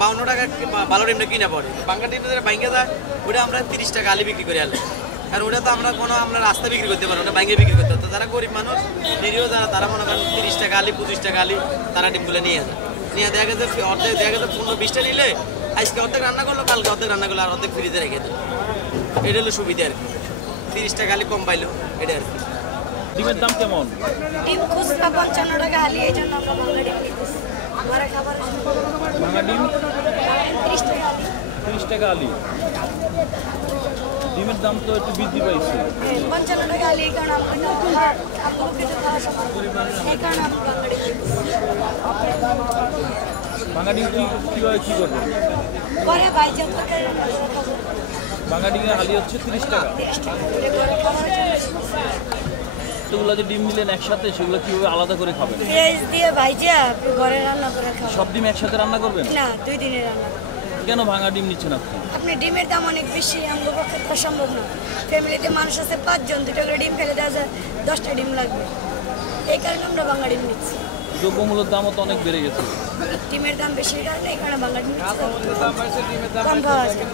52 টাকা ভালো ডিমটা কিনা পড়ে, বাঙ্গা ডিমটা ভাঙ্গে যায় ওটা আমরা 30 টাকা আলি বিক্রি করে আনলে। আর ওটা তো আমরা কোনো আমরা রাস্তা বিক্রি করতে পারি, ওটা ভাঙ্গে বিক্রি করতে পারি। তো যারা গরিব মানুষ নিরীহ যারা, তারা মনে করেন 30 টাকা আলি 25 টাকা আলি তারা ডিমগুলো নিয়ে যায়। নিয়ে দেখা গেছে অর্ধেক, দেখা গেছে 15-20টা নিলে আজকে অর্ধেক রান্না করলো, কালকে অর্ধেক রান্না করলো, আর অর্ধেক ফ্রিজে রেখে দেয়। এটা হলো সুবিধা আর কি, 30 টাকা আলি কম পাইলো এটা আর কি। ডিমের দাম কেমন? ডিম খুচরা 55 টাকা আলি, এই জন্য আমরা বাংলা ডিম নিতেছি। আমার খাবার ভাঙা ডিম 30 টাকা আলি। 30 টাকা আলি। ডিমের দাম তো একটু বৃদ্ধি পাইছে। 55 টাকা আলি, এই কারণে আমরা এই কারণে আমরা বাংলা ডিম নিতেছি। ভাঙা ডিম কীভাবে কী করবেন? পরে বাইজা ভাঙা ডিমের হালি হচ্ছে 30 টাকা। 30 টাকা করে ঘরে খাবারের জন্য। এতগুলো যে ডিম নিলেন একসাথে, সেগুলো কীভাবে আলাদা করে খাবেন? ফ্রেশ দিয়ে ভাইজা ঘরে রান্না করে খাবেন। সব ডিম একসাথে রান্না করবেন? না, 2 দিনে রান্না। কেন ভাঙা ডিম নিচ্ছেন আপনি? আপনি ডিমের দাম অনেক বেশি, আমাদের পক্ষে তো সম্ভব না। ফ্যামিলিতে মানুষ আছে 5 জন, 2টা করে ডিম ফেলে দেওয়া যায়, 10টা ডিম লাগবে। এই কারণে আমরা বাংলা ডিম নিচ্ছি। দ্রব্যমূল্যের দামও তো অনেক বেড়ে গেছে। ডিমের দাম বেশি কারণে এই কারণে বাংলা ডিম নিচ্ছি। কম পাওয়া যায়।